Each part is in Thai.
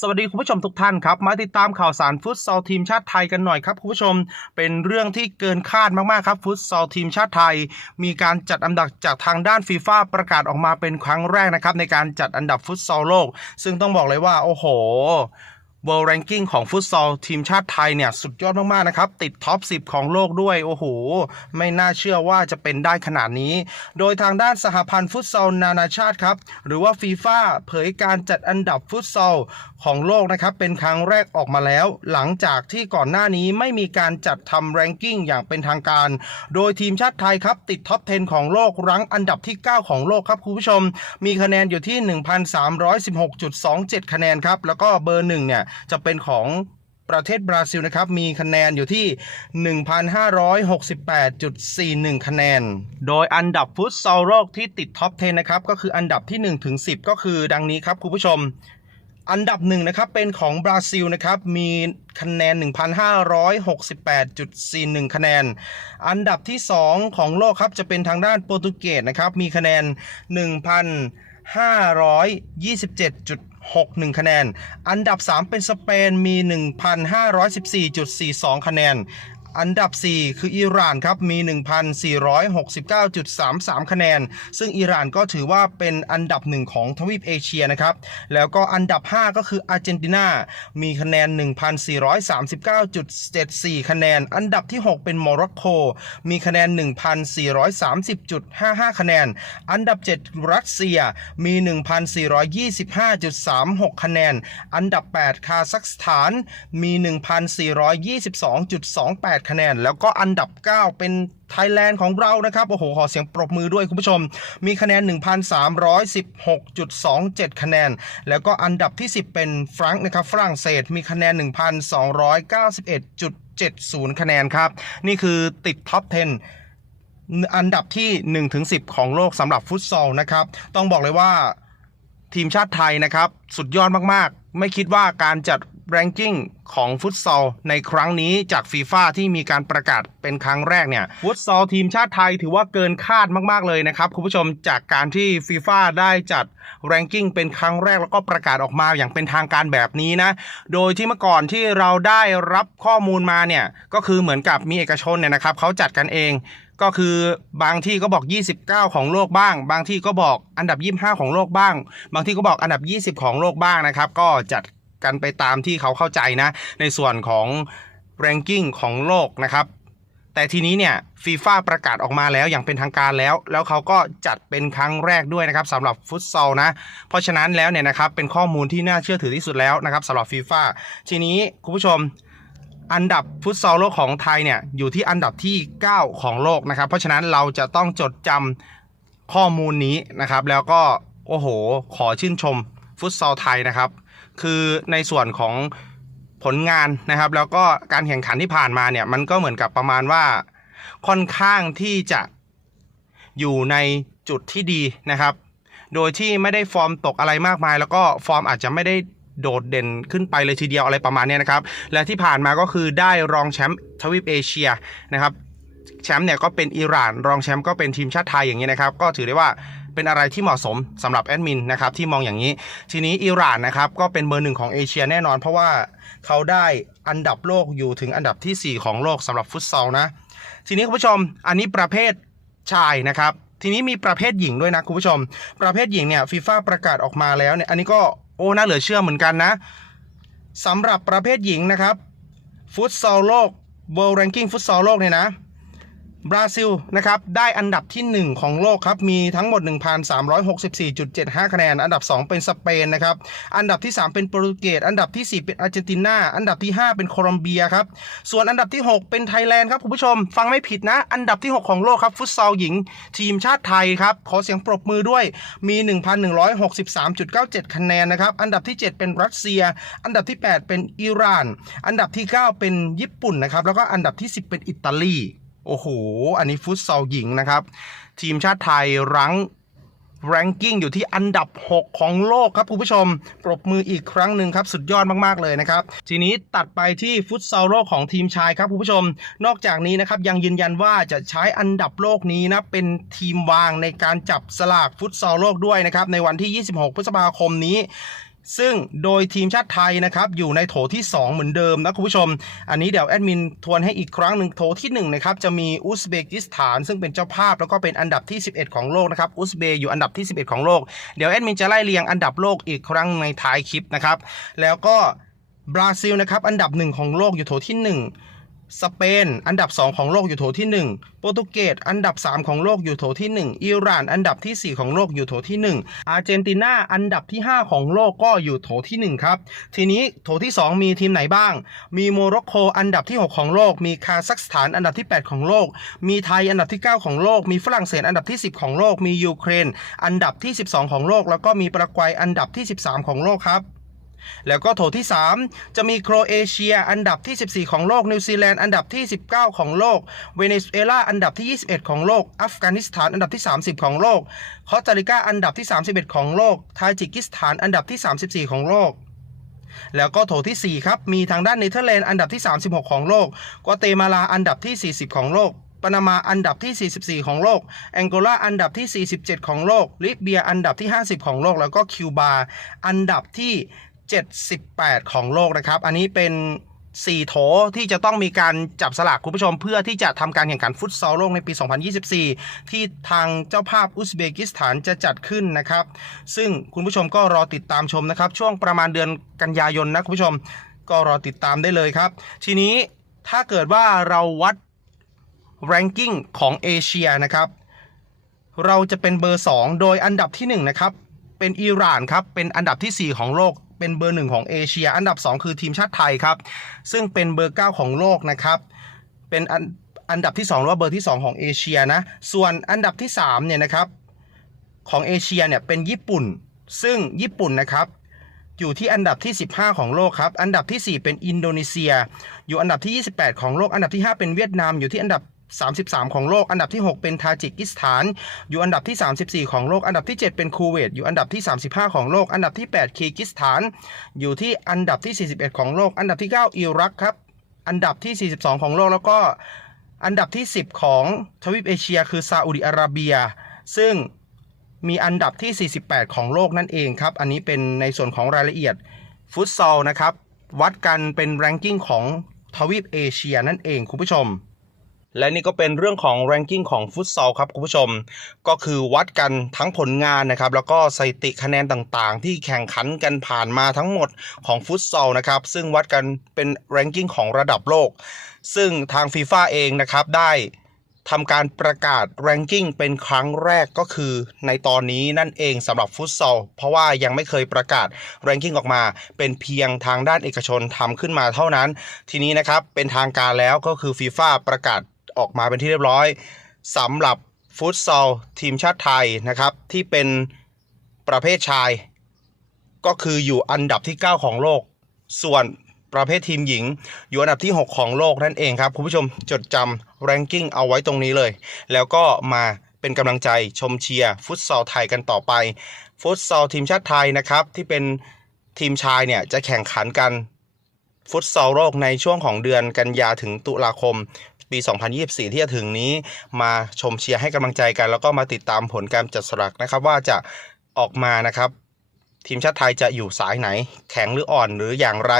สวัสดีคุณผู้ชมทุกท่านครับ มาติดตามข่าวสารฟุตซอลทีมชาติไทยกันหน่อยครับคุณผู้ชมเป็นเรื่องที่เกินคาดมากๆครับฟุตซอลทีมชาติไทย มีการจัดอันดับจากทางด้านฟีฟ่าประกาศออกมาเป็นครั้งแรกนะครับในการจัดอันดับฟุตซอลโลก ซึ่งต้องบอกเลยว่าโอ้โห World Ranking ของฟุตซอลทีมชาติไทยเนี่ย สุดยอดมาก ๆ นะครับ ติดท็อป 10 ของโลกด้วย โอ้โห ไม่น่าเชื่อว่าจะเป็นได้ขนาดนี้ โดยทางด้านสหพันธ์ฟุตซอลนานาชาติครับ หรือว่าฟีฟ่าเผยการจัดอันดับฟุตซอลของโลกนะครับ เป็นครั้งแรกออกมาแล้ว หลังจากที่ก่อนหน้านี้ไม่มีการจัดทำแรงกิ้งอย่างเป็นทางการ โดยทีมชาติไทยครับ ติดท็อป 10 ของโลกรั้งอันดับที่ 9 ของโลกครับคุณผู้ชม มีคะแนนอยู่ที่ 1,316.27 คะแนนครับแล้วก็เบอร์หนึ่งเนี่ยจะเป็นของประเทศบราซิลนะครับมีคะแนนอยู่ที่ 1,568.41 คะแนน โดยอันดับฟุตซอลโลกที่ติดท็อป 10 นะครับ ก็คืออันดับที่ 1 ถึง 10 ก็คือดังนี้ครับคุณผู้ชม อันดับหนึ่งนะครับเป็นของบราซิลนะครับมีคะแนน 1,568.41 คะแนน อันดับที่ 2 ของโลกครับจะเป็นทางด้านโปรตุเกสนะครับมีคะแนน 1,527.61คะแนน อันดับ 3 เป็นสเปนมี 1,514.42 คะแนน อันดับ 4 คืออิหร่านครับมี 1,469.33 คะแนน ซึ่งอิหร่านก็ถือว่าเป็นอันดับหนึ่งของทวีปเอเชียนะครับ แล้วก็อันดับ 5 ก็คืออาร์เจนตินา มีคะแนน 1,439.74 คะแนน อันดับที่ 6 เป็นโมร็อกโก มีคะแนน 1,430.55 คะแนน อันดับ 7 รัสเซีย มี 1,425.36 คะแนน อันดับ 8 คาซัคสถาน มี 1,422.28คะแนน แล้วก็อันดับ 9 เป็นไทยแลนด์ของเรานะครับโอ้โหขอเสียงปรบมือด้วยคุณผู้ชม มีคะแนน 1,316.27 คะแนน แล้วก็อันดับที่ 10 เป็นฟรังก์นะครับฝรั่งเศสมีคะแนน 1,291.70 คะแนนครับ นี่คือติดท็อป 10อันดับที่1ถึง10 ของโลกสำหรับฟุตซอลนะครับ ต้องบอกเลยว่าทีมชาติไทยนะครับ สุดยอดมากๆ ไม่คิดว่าการจัด แรงกิ้งของฟุตซอลในครั้งนี้จากฟีฟ่าที่มีการประกาศเป็นครั้งแรกเนี่ยฟุตซอลทีมชาติไทยถือว่าเกินคาดมาก ๆ เลยนะครับ คุณผู้ชมจากการที่ฟีฟ่าได้จัดแรงกิ้งเป็นครั้งแรกแล้วก็ประกาศออกมาอย่างเป็นทางการแบบนี้นะ โดยที่เมื่อก่อนที่เราได้รับข้อมูลมาเนี่ยก็คือเหมือนกับมีเอกชนเนี่ยนะครับเขาจัดกันเองก็คือบางที่ก็บอก 29 ของโลกบ้าง บางที่ก็บอกอันดับ 25 ของโลกบ้าง บางที่ก็บอกอันดับ 20 ของโลกบ้างนะครับ ก็จัด กันไปตามที่เขาเข้าใจนะ ในส่วนของ ranking ของโลกนะครับ แต่ทีนี้เนี่ยฟีฟ่าประกาศออกมาแล้วอย่างเป็นทางการแล้ว แล้วเขาก็จัดเป็นครั้งแรกด้วยนะครับสำหรับฟุตซอลนะ เพราะฉะนั้นแล้วเนี่ยนะครับเป็นข้อมูลที่น่าเชื่อถือที่สุดแล้วนะครับสำหรับฟีฟ่าทีนี้คุณผู้ชมอันดับฟุตซอลโลกของไทยเนี่ยอยู่ที่อันดับที่ 9 ของโลกนะครับ เพราะฉะนั้นเราจะต้องจดจำข้อมูลนี้นะครับ แล้วก็โอ้โห ขอชื่นชมฟุตซอลไทยนะครับ คือในส่วนของผลงานนะครับ แล้วก็การแข่งขันที่ผ่านมาเนี่ยมันก็เหมือนกับประมาณว่าค่อนข้างที่จะอยู่ในจุดที่ดีนะครับ โดยที่ไม่ได้ฟอร์มตกอะไรมากมาย แล้วก็ฟอร์มอาจจะไม่ได้โดดเด่นขึ้นไปเลยทีเดียวอะไรประมาณนี้นะครับ และที่ผ่านมาก็คือได้รองแชมป์ทวีปเอเชียนะครับ แชมป์เนี่ยก็เป็นอิหร่าน รองแชมป์ก็เป็นทีมชาติไทยอย่างนี้นะครับ ก็ถือได้ว่าเป็นอะไรที่เหมาะสมสำหรับแอดมินนะครับที่มองอย่างนี้ ทีนี้อิหร่านนะครับก็เป็นเบอร์หนึ่งของเอเชียแน่นอน เพราะว่าเขาได้อันดับโลกอยู่ถึงอันดับทีสี่4 ของโลกสำหรับฟุตซอลนะ ทีนี้คุณผู้ชมอันนี้ประเภทชายนะครับ ทีนี้มีประเภทหญิงด้วยนะคุณผู้ชม ประเภทหญิงเนี่ยฟีฟ่าประกาศออกมาแล้วเนี่ยอันนี้ก็โอ้น่าเหลือเชื่อเหมือนกันนะสำหรับประเภทหญิงนะครับฟุตซอลโลก World Ranking ฟุตซอลโลกเนี่ยนะ บราซิลนะครับได้อันดับที่ 1 ของโลกครับมีทั้งหมด 1,364.75 คะแนน อันดับ 2 เป็นสเปนนะครับอันดับที่ 3 เป็นโปรตุเกสอันดับที่ 4 เป็นอาร์เจนตินาอันดับที่ 5 เป็นโคลอมเบียครับส่วนอันดับที่ 6 เป็นไทยแลนด์ครับคุณผู้ชม ฟังไม่ผิดนะ อันดับที่ 6 ของโลกครับฟุตซอลหญิง ทีมชาติไทยครับขอเสียงปรบมือด้วยมี 1,163.97 คะแนนนะครับอันดับที่ 7 เป็นรัสเซีย อันดับที่ 8 เป็นอิหร่าน อันดับที่ 9 เป็นญี่ปุ่นนะครับแล้วก็อันดับที่ 10 เป็นอิตาลี โอ้โห อันนี้ฟุตซอลหญิงนะครับ ทีมชาติไทยรั้ง ranking อยู่ที่อันดับ 6 ของโลกครับคุณผู้ชม ปรบมืออีกครั้งหนึ่งครับ สุดยอดมากๆเลยนะครับ ทีนี้ตัดไปที่ฟุตซอลโลกของทีมชายครับคุณผู้ชม นอกจากนี้นะครับยังยืนยันว่าจะใช้อันดับโลกนี้นะเป็นทีมวางในการจับสลากฟุตซอลโลกด้วยนะครับในวันที่ 26 พฤษภาคมนี้ ซึ่งโดยทีมชาติไทยนะครับอยู่ในโถที่ 2 เหมือนเดิมนะคุณผู้ชม อันนี้เดี๋ยวแอดมินทวนให้อีกครั้งหนึ่งโถที่1นะครับจะมีอุซเบกิสถาน ซึ่งเป็นเจ้าภาพแล้วก็เป็นอันดับที่ 11 ของโลกนะครับอุซเบย์อยู่อันดับที่ 11 ของโลก เดี๋ยวแอดมินจะไล่เรียงอันดับโลกอีกครั้งในท้ายคลิปนะครับแล้วก็บราซิลนะครับอันดับหนึ่งของโลกอยู่โถที่ 1 สเปน อันดับ 2 ของโลกอยู่โถที่ 1 โปรตุเกสอันดับ 3 ของโลกอยู่โถที่ 1 อิหร่าน อันดับที่ 4 ของโลกอยู่โถที่ 1 อาร์เจนตินาอันดับที่ 5 ของโลกก็อยู่โถที่ 1 ครับ ทีนี้โถที่ 2 มีทีมไหนบ้าง มีโมร็อกโกอันดับที่ 6 ของโลก มีคาซัคสถานอันดับที่ 8 ของโลก มีไทยอันดับที่ 9 ของโลก มีฝรั่งเศสอันดับที่ 10 ของโลก มียูเครน อันดับที่ 12 ของโลก แล้วก็มีปารากวัยอันดับที่ 13 ของโลกครับ แล้วก็โถที่ 3 จะมีโครเอเชียอันดับที่ 14 ของโลก นิวซีแลนด์อันดับที่ 19 ของโลก เวเนซุเอลาอันดับที่ 21 ของโลก อัฟกานิสถานอันดับที่ 30 ของโลก คอสตาริกาอันดับที่ 31 ของโลก ทาจิกิสถานอันดับที่ 34 ของโลกแล้วก็โถทีสี่4 ครับ มีทางด้านเนเธอร์แลนด์อันดับที่ 36 ของโลก กัวเตมาลาอันดับที่ 40 ของโลก ปานามาอันดับที่ 44 ของโลก แองโกลาอันดับที่ 47 ของโลก ลิเบียอันดับที่ 50 ของโลก แล้วก็คิวบา อันดับที่ 78 ของโลกนะครับ อันนี้เป็น 4 โถที่จะต้องมีการจับสลากคุณผู้ชม เพื่อที่จะทำการแข่งขันฟุตซอลโลกในปี 2024 ที่ทางเจ้าภาพอุซเบกิสถานจะจัดขึ้นนะครับ ซึ่งคุณผู้ชมก็รอติดตามชมนะครับ ช่วงประมาณเดือนกันยายนนะคุณผู้ชมก็รอติดตามได้เลยครับ ทีนี้ถ้าเกิดว่าเราวัด ranking ของเอเชียนะครับเราจะเป็นเบอร์ 2 โดยอันดับที่ 1 นะครับ เป็นอิหร่านครับ เป็นอันดับที่ 4 ของโลก เป็นเบอร์1ของเอเชีย อันดับ 2 คือทีมชาติไทยครับ ซึ่งเป็นเบอร์ 9 ของโลกนะครับ เป็นอันอันดับที่2หรือว่าเบอร์ที่ 2 ของเอเชียนะ ส่วนอันดับที่3เนี่ยนะครับของเอเชียเนี่ยเป็นญี่ปุ่น ซึ่งญี่ปุ่นนะครับอยู่ที่อันดับที่ 15 ของโลกครับ อันดับทีสี่4 เป็นอินโดนีเซีย อยู่อันดับที่ 28 ของโลก อันดับที่ 5 เป็นเวียดนาม อยู่ที่อันดับ 33 ของโลก อันดับที่ 6 เป็นทาจิกิสถาน อยู่อันดับที่ 34 ของโลก อันดับที่ 7 เป็นคูเวต อยู่อันดับที่ 35 ของโลก อันดับที่ 8 คีร์กิสถาน อยู่ที่อันดับที่ 41 ของโลก อันดับที่ 9 อิรักครับ อันดับที่ 42 ของโลก แล้วก็อันดับที่ 10 ของทวีปเอเชีย คือซาอุดิอาระเบีย ซึ่งมีอันดับที่ 48 ของโลกนั่นเองครับ อันนี้เป็นในส่วนของรายละเอียดฟุตซอลนะครับ วัดกันเป็นแรงกิ้งของทวีปเอเชียนั่นเองคุณผู้ชม และนี่ก็เป็นเรื่องของแรงกิ้งของฟุตซอลครับคุณผู้ชม ก็คือวัดกันทั้งผลงานนะครับ แล้วก็สถิติคะแนนต่างๆ ที่แข่งขันกันผ่านมาทั้งหมดของฟุตซอลนะครับ ซึ่งวัดกันเป็นแรงกิ้งของระดับโลก ซึ่งทางฟีฟ่าเองนะครับได้ทำการประกาศ ranking เป็นครั้งแรกก็คือในตอนนี้นั่นเองสำหรับฟุตซอลเพราะว่ายังไม่เคยประกาศ ranking ออกมา เป็นเพียงทางด้านเอกชนทำขึ้นมาเท่านั้น ทีนี้นะครับเป็นทางการแล้วก็คือฟีฟ่าประกาศ ออกมาเป็นที่เรียบร้อยสำหรับฟุตซอลทีมชาติไทยนะครับ ที่เป็นประเภทชาย ก็คืออยู่อันดับที่ 9 ของโลก ส่วนประเภททีมหญิง อยู่อันดับที่ 6 ของโลกนั่นเองครับ คุณผู้ชมจดจำ ranking เอาไว้ตรงนี้เลย แล้วก็มาเป็นกำลังใจชมเชียร์ฟุตซอลไทยกันต่อไป ฟุตซอลทีมชาติไทยนะครับ ที่เป็นทีมชายเนี่ยจะแข่งขันกันฟุตซอลโลกในช่วงของเดือนกันยาถึงตุลาคม ปี 2024 ที่จะถึงนี้ มาชมเชียร์ให้กำลังใจกัน แล้วก็มาติดตามผลการจัดสลักนะครับ ว่าจะออกมานะครับ ทีมชาติไทยจะอยู่สายไหน แข็งหรืออ่อนหรืออย่างไร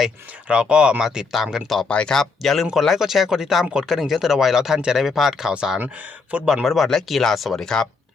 เราก็มาติดตามกันต่อไปครับ อย่าลืมกดไลค์กดแชร์กดติดตามกดกระดิ่งแจ้งเตือนเอาไว้แล้วท่านจะได้ไม่พลาดข่าวสาร ฟุตบอลวอลเลย์บอลและกีฬาสวัสดีครับ